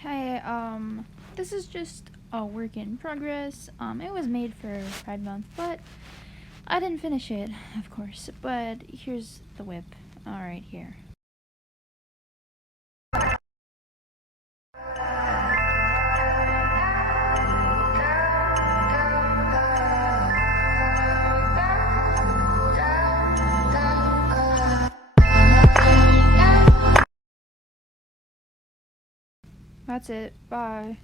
Hey, this is just a work in progress. It was made for Pride Month, but I didn't finish it, of course. But here's the WIP. Alright, here. That's it. Bye.